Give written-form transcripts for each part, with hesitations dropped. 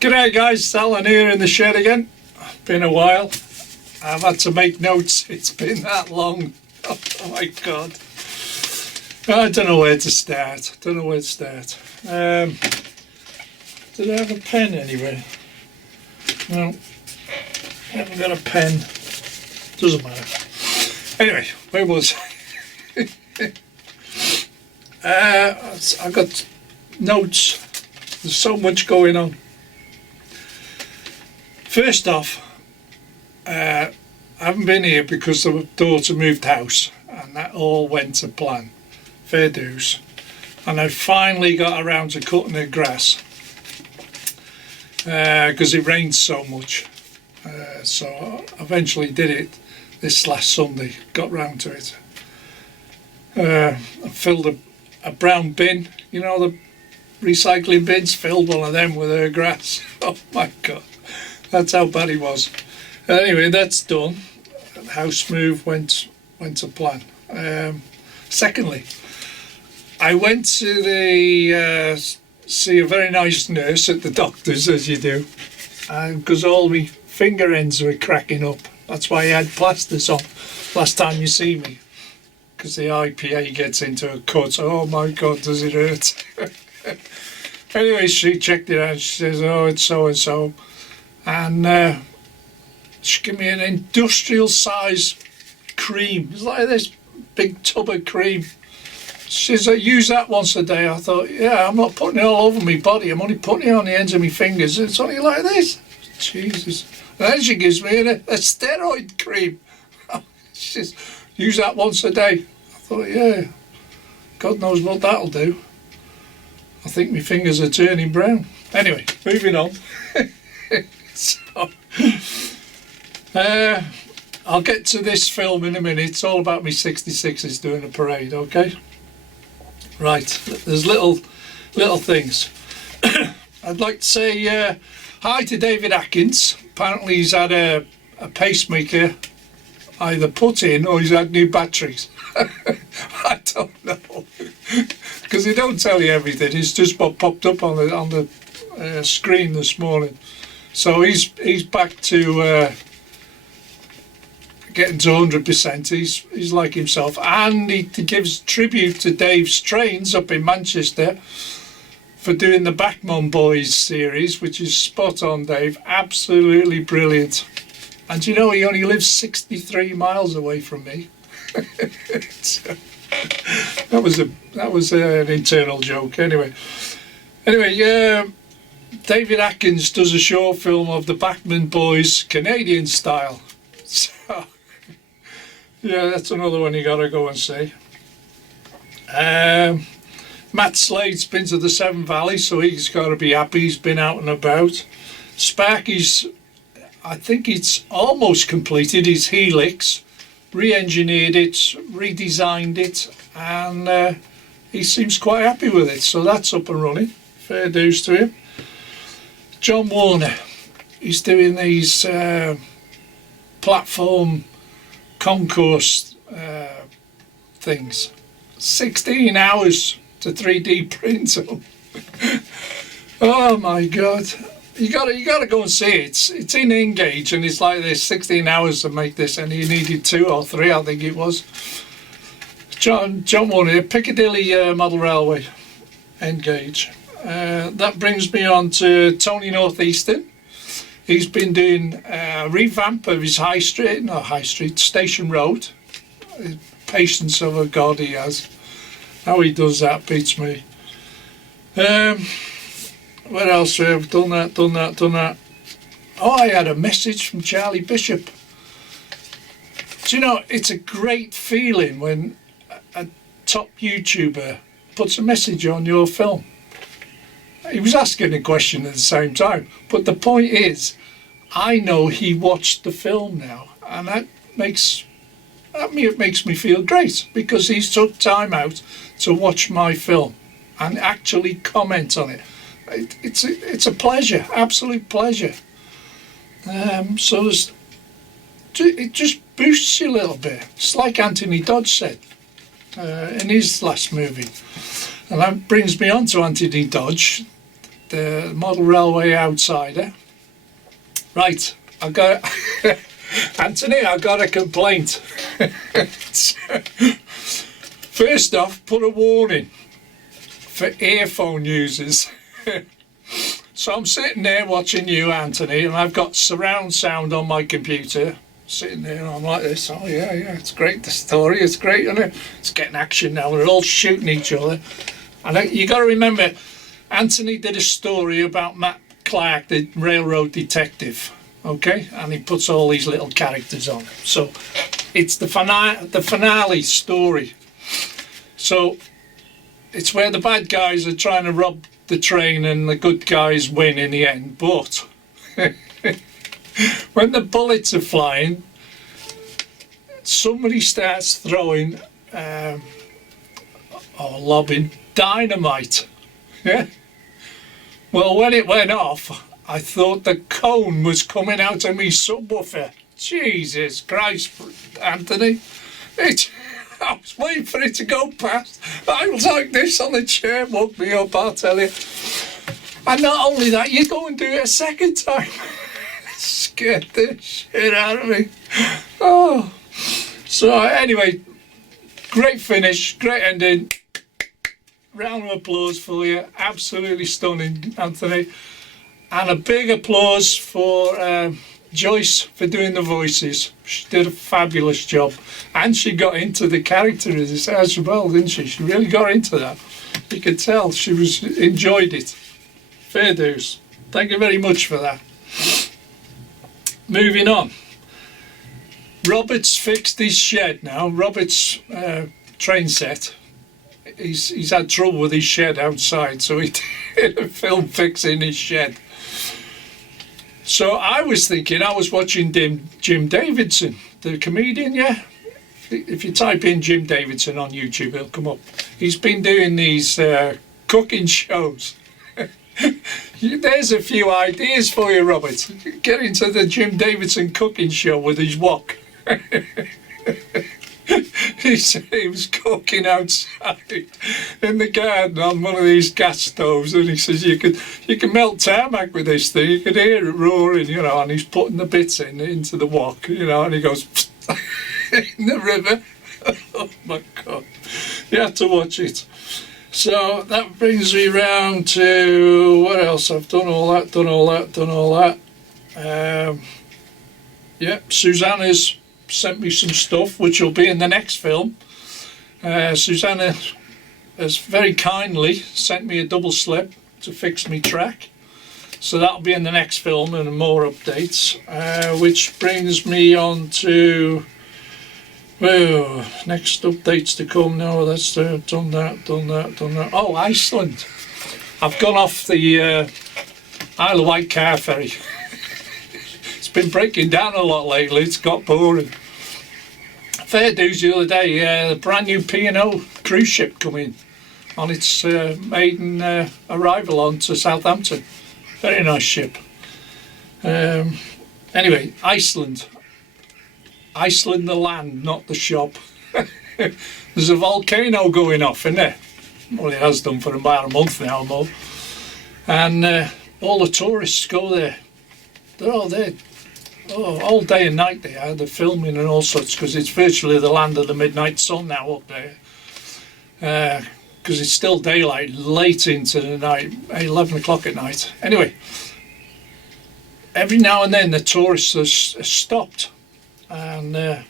G'day guys, Alan here in the shed again. Been a while. I've had to make notes. It's been that long. Oh my god. I don't know where to start. Did I have a pen anywhere? No. I haven't got a pen. Doesn't matter. Anyway, where was I? I got notes. There's so much going on. First off, I haven't been here because the daughter moved house and that all went to plan. Fair dues. And I finally got around to cutting the grass because it rained so much. So I eventually did it this last Sunday, got round to it. I filled a brown bin, you know, the recycling bins, filled one of them with her grass. Oh my god. That's how bad it was. Anyway, that's done. House move went to plan. Secondly, I went to see a very nice nurse at the doctor's, as you do, because all my finger ends were cracking up. That's why I had plasters on last time you see me, because the IPA gets into a cut. Oh my god, does it hurt? Anyway, she checked it out. She says, oh, it's so and so. And she gave me an industrial size cream. It's like this big tub of cream. She says, I use that once a day. I thought, yeah, I'm not putting it all over my body. I'm only putting it on the ends of my fingers. It's only like this. Jesus. And then she gives me a steroid cream. She says, use that once a day. I thought, yeah, God knows what that'll do. I think my fingers are turning brown. Anyway, moving on. So, I'll get to this film in a minute. It's all about me 66s doing a parade, okay? Right, there's little things. I'd like to say hi to David Atkins. Apparently he's had a pacemaker either put in or he's had new batteries. I don't know, because they don't tell you everything. It's just what popped up on the screen this morning. So he's back to getting to 100%. He's like himself, and he gives tribute to Dave Strains up in Manchester for doing the Backman Boys series, which is spot on, Dave. Absolutely brilliant. And you know, he only lives 63 miles away from me. So, that was an internal joke. Anyway, David Atkins does a short film of the Backman Boys Canadian style. So, yeah, that's another one you gotta go and see. Matt Slade's been to the Severn Valley, so he's got to be happy. He's been out and about. Sparky's, I think it's almost completed his Helix, re-engineered it, redesigned it, and he seems quite happy with it. So that's up and running. Fair dues to him. John Warner, he's doing these platform concourse things. 16 hours to 3D print them. Oh my god. You gotta go and see it. It's in Engage and it's like this, 16 hours to make this, and he needed 2 or 3, I think it was. John Warner, Piccadilly Model Railway, Engage. That brings me on to Tony Northeastern. He's been doing a revamp of his Station Road. Patience of a god he has. How he does that beats me. What else? We've done that. Oh, I had a message from Charlie Bishop. Do you know, it's a great feeling when a top YouTuber puts a message on your film. He was asking a question at the same time, but the point is, I know he watched the film now, and that makes me feel great, because he's took time out to watch my film and actually comment on it. It's a pleasure, absolute pleasure. So it just boosts you a little bit. It's like Anthony Dodge said in his last movie, and that brings me on to Anthony Dodge. the model railway outsider. Right, I got Anthony, I got a complaint. First off, put a warning for earphone users. So I'm sitting there watching you, Anthony, and I've got surround sound on my computer. Sitting there and I'm like this. Oh yeah, it's great, the story, it's great, isn't it? It's getting action now, we're all shooting each other. And you got to remember, Anthony did a story about Matt Clark, the railroad detective, okay? And he puts all these little characters on. So it's the finale story. So it's where the bad guys are trying to rob the train and the good guys win in the end. But when the bullets are flying, somebody starts throwing or lobbing dynamite. Yeah. Well, when it went off, I thought the cone was coming out of me subwoofer. Jesus Christ, Anthony. I was waiting for it to go past. I was like this on the chair, woke me up, I'll tell you. And not only that, you go and do it a second time. Scared the shit out of me. Oh. So anyway, great finish, great ending. Round of applause for you. Absolutely stunning, Anthony. And a big applause for Joyce for doing the voices. She did a fabulous job. And she got into the character as well, didn't she? She really got into that. You could tell she enjoyed it. Fair dues. Thank you very much for that. Moving on. Robert's fixed his shed now. Robert's train set. He's had trouble with his shed outside, so he did a film fixing his shed. So I was thinking, I was watching Jim Davidson, the comedian, yeah? If you type in Jim Davidson on YouTube, it'll come up. He's been doing these cooking shows. There's a few ideas for you, Robert. Get into the Jim Davidson cooking show with his wok. He said he was cooking outside in the garden on one of these gas stoves, and he says you can melt tarmac with this thing. You could hear it roaring, you know, and he's putting the bits into the wok, you know, and he goes in the river. Oh my God, you have to watch it. So that brings me round to what else? I've done all that. Yeah, Susanna's sent me some stuff which will be in the next film. Susanna has very kindly sent me a double slip to fix me track, so that'll be in the next film and more updates, which brings me on to next updates to come now. That's done that. Oh, Iceland. I've gone off the Isle of Wight car ferry. It's been breaking down a lot lately. It's got boring. Fair dues the other day, the brand new P&O cruise ship coming on its maiden arrival onto Southampton. Very nice ship. Anyway, Iceland. Iceland the land, not the shop. There's a volcano going off, isn't there? Well, it has done for about a month now or more. And all the tourists go there. They're all there. Oh, all day and night they are. They're filming and all sorts, because it's virtually the land of the midnight sun now up there. Because it's still daylight late into the night, 11 o'clock at night. Anyway, every now and then the tourists are stopped, and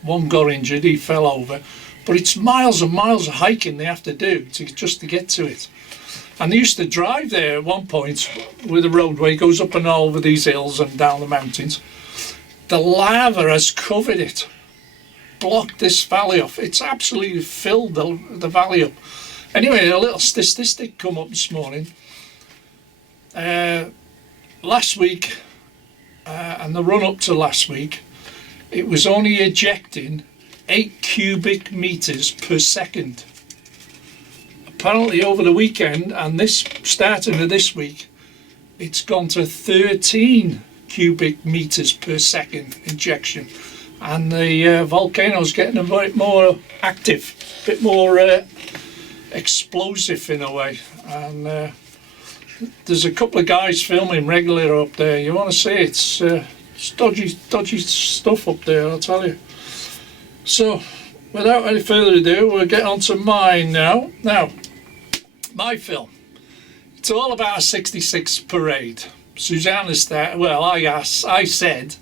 one got injured, he fell over. But it's miles and miles of hiking they have to do just to get to it. And they used to drive there at one point with a roadway goes up and over these hills and down the mountains. The lava has covered it, blocked this valley off. It's absolutely filled the valley up. Anyway, a little statistic come up this morning. Last week, and the run up to last week, it was only ejecting 8 cubic meters per second. Apparently over the weekend and this starting of this week, it's gone to 13 cubic meters per second injection, and the volcano's getting a bit more active, a bit more explosive in a way, and there's a couple of guys filming regularly up there. You want to see it? It's dodgy stuff up there, I'll tell you. So, without any further ado, we'll get on to mine now. Now, my film. It's all about a 66 parade. Susanna started, well, I said,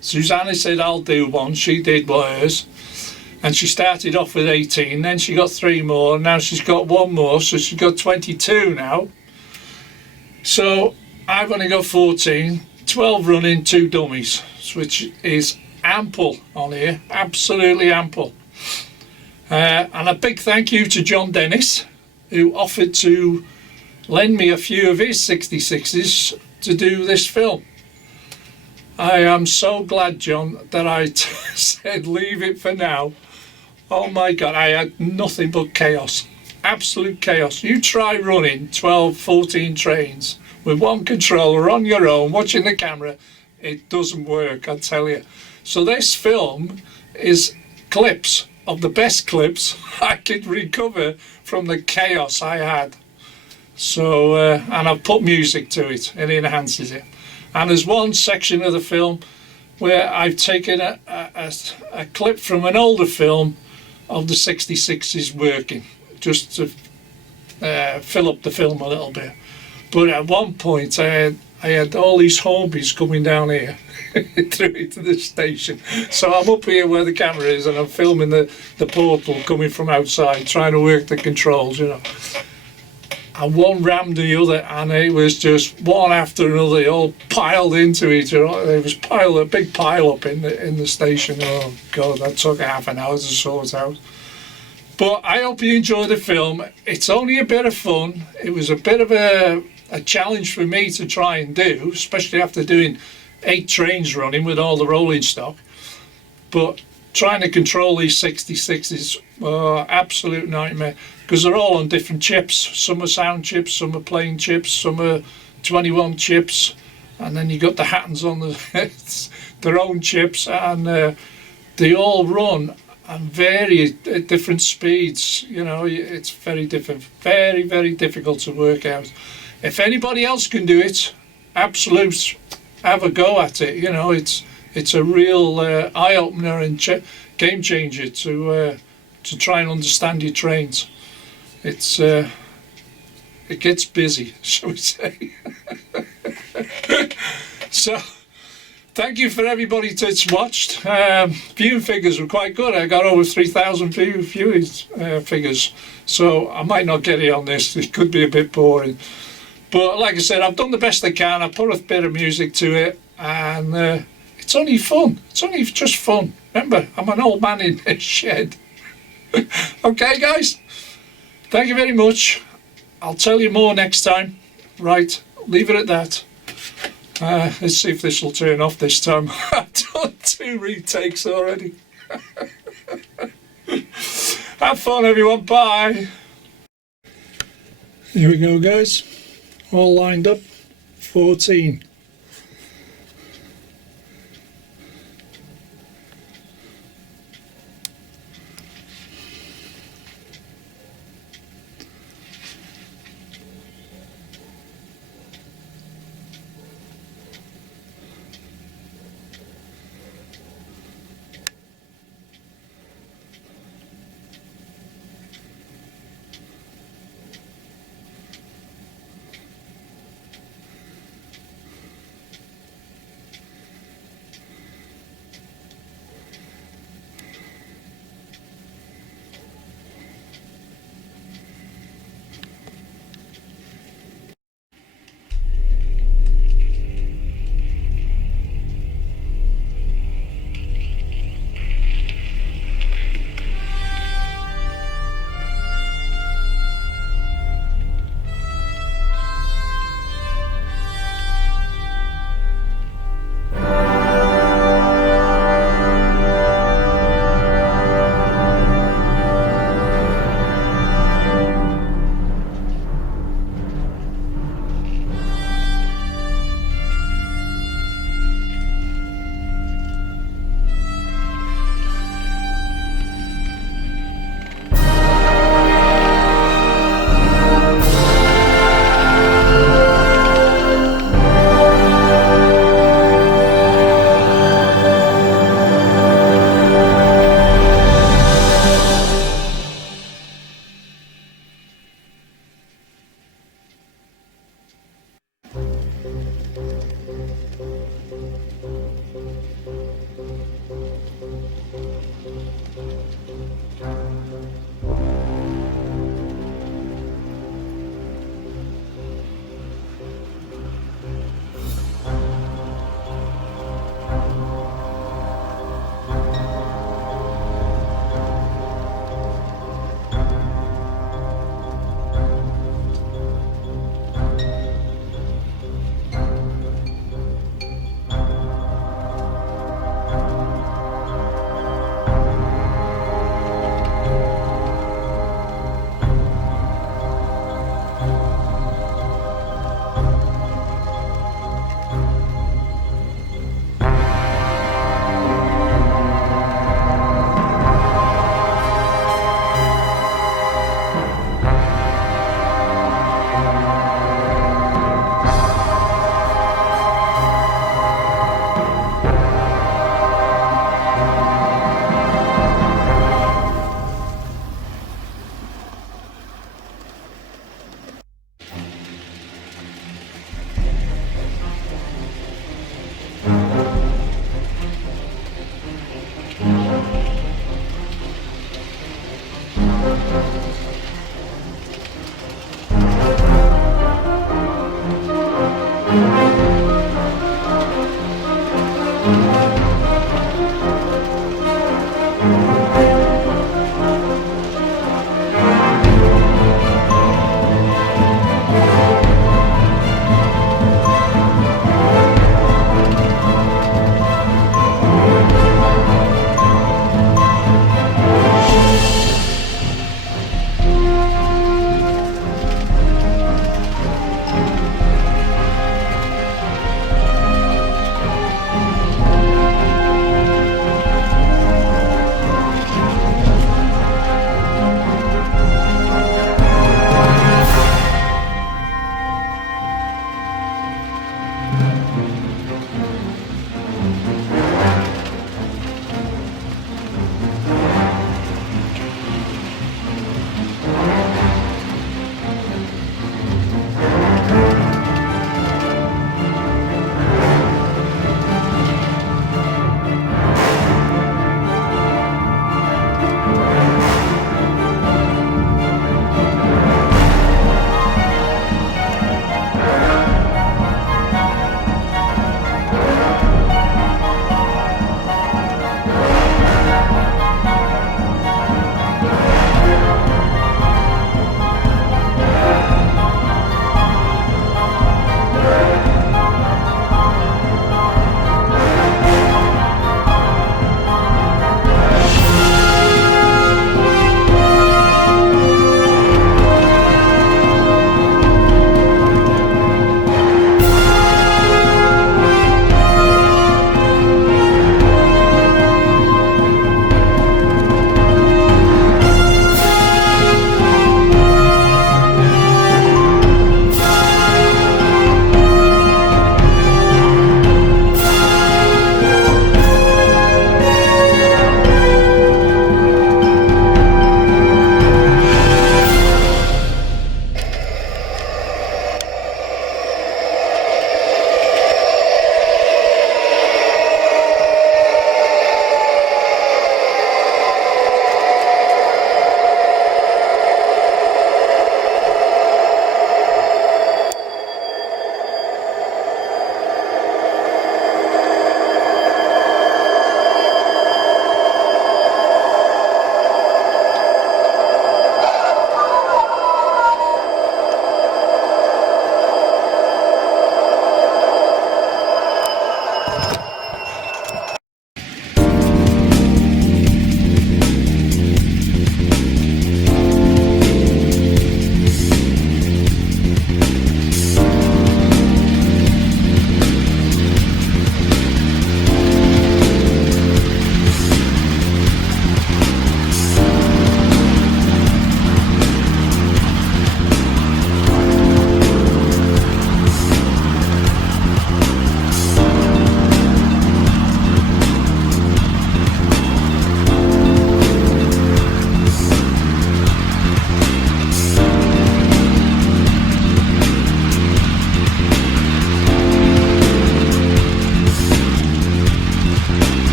Susanna said I'll do one, she did hers, and she started off with 18, then she got 3 more, now she's got 1 more, so she's got 22 now. So I've only got 14, 12 running, 2 dummies, which is ample on here, absolutely ample. And a big thank you to John Dennis, who offered to lend me a few of his 66s to do this film. I am so glad, John, that I said leave it for now. Oh my God, I had nothing but chaos, absolute chaos. You try running 12, 14 trains with one controller on your own, watching the camera, it doesn't work, I tell you. So this film is clips of the best clips I could recover from the chaos I had. So, and I've put music to it, it enhances it. And there's one section of the film where I've taken a clip from an older film of the 66s working, just to fill up the film a little bit. But at one point I had all these hobies coming down here through into the station. So I'm up here where the camera is and I'm filming the portal coming from outside, trying to work the controls, you know. And one rammed the other, and it was just one after another, they all piled into each other. There was a big pile up in the station. Oh God, that took half an hour to sort out. But I hope you enjoy the film. It's only a bit of fun. It was a bit of a challenge for me to try and do, especially after doing 8 trains running with all the rolling stock. But trying to control these 66s, absolute nightmare, because they're all on different chips. Some are sound chips, some are plain chips, some are 21 chips, and then you got the Hattons on their own chips, and they all run and vary at different speeds. You know, it's very very difficult to work out. If anybody else can do it, absolute, have a go at it. You know, it's a real eye-opener and game changer to try and understand your trains. It gets busy, shall we say. So, thank you for everybody that's watched. Viewing figures were quite good. I got over 3,000 viewing figures. So I might not get it on this. It could be a bit boring. But like I said, I've done the best I can. I put a bit of music to it, and it's only fun. It's only just fun. Remember, I'm an old man in a shed. Okay, guys? Thank you very much. I'll tell you more next time. Right, leave it at that. Let's see if this will turn off this time. I've done 2 retakes already. Have fun, everyone. Bye. Here we go, guys. All lined up. 14.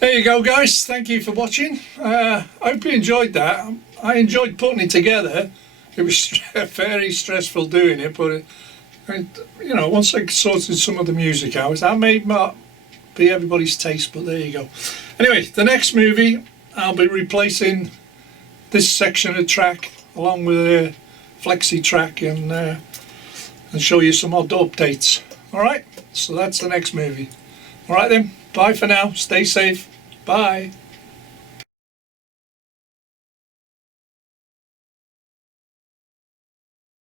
There you go, guys. Thank you for watching. I hope you enjoyed that. I enjoyed putting it together. It was very stressful doing it, but you know, once I sorted some of the music out, that may not be everybody's taste, but there you go. Anyway, the next movie, I'll be replacing this section of track along with a flexi track and show you some odd updates. All right, so that's the next movie. All right then, bye for now. Stay safe. Bye.